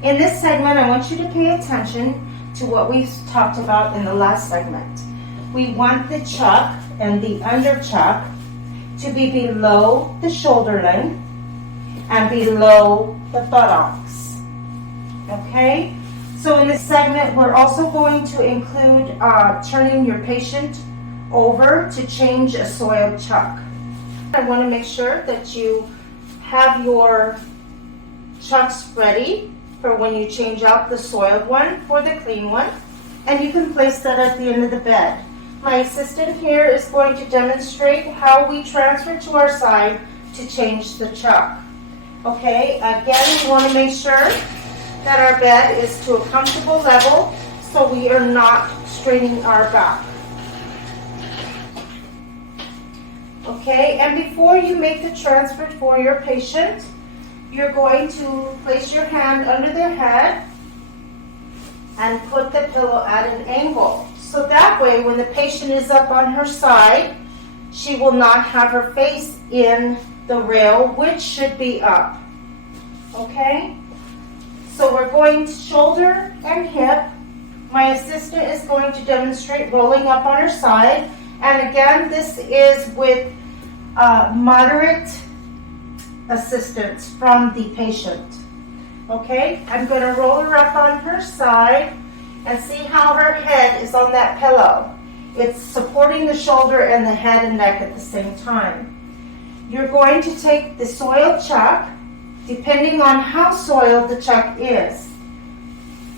In this segment, I want you to pay attention to what we've talked about in the last segment. We want the chuck and the under chuck to be below the shoulder length and below the buttocks. Okay? So in this segment, we're also going to include turning your patient over to change a soiled chuck. I want to make sure that you have your chucks ready for when you change out the soiled one for the clean one, and you can place that at the end of the bed. My assistant here is going to demonstrate how we transfer to our side to change the chuck. Okay, again, we want to make sure that our bed is to a comfortable level so we are not straining our back. Okay, and before you make the transfer for your patient, you're going to place your hand under their head and put the pillow at an angle. So that way, when the patient is up on her side, she will not have her face in the rail, which should be up. Okay? So we're going to shoulder and hip. My assistant is going to demonstrate rolling up on her side. And again, this is with moderate assistance from the patient. Okay, I'm going to roll her up on her side and see how her head is on that pillow. It's supporting the shoulder and the head and neck at the same time. You're going to take the soiled chuck, depending on how soiled the chuck is.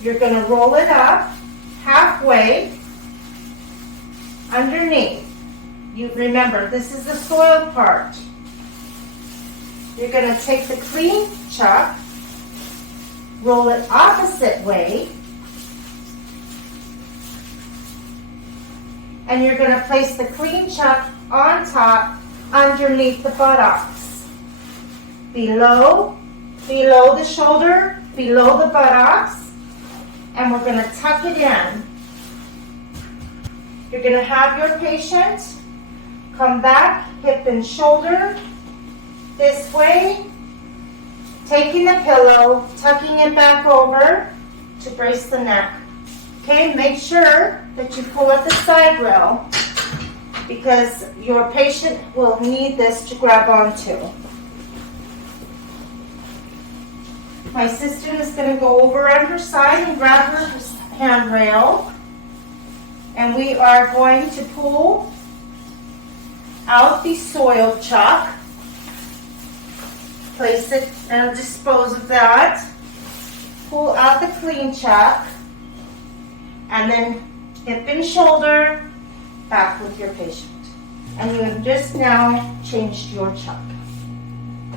You're going to roll it up halfway underneath. You remember, this is the soiled part. You're going to take the clean chuck, roll it opposite way, and you're going to place the clean chuck on top underneath the buttocks. Below the shoulder, below the buttocks, and we're going to tuck it in. You're going to have your patient come back, hip and shoulder, this way, taking the pillow, tucking it back over to brace the neck. Okay, make sure that you pull at the side rail because your patient will need this to grab onto. My assistant is going to go over on her side and grab her handrail, and we are going to pull out the soiled chuck. Place it and dispose of that. Pull out the clean chuck, and then hip and shoulder back with your patient. And you have just now changed your chuck.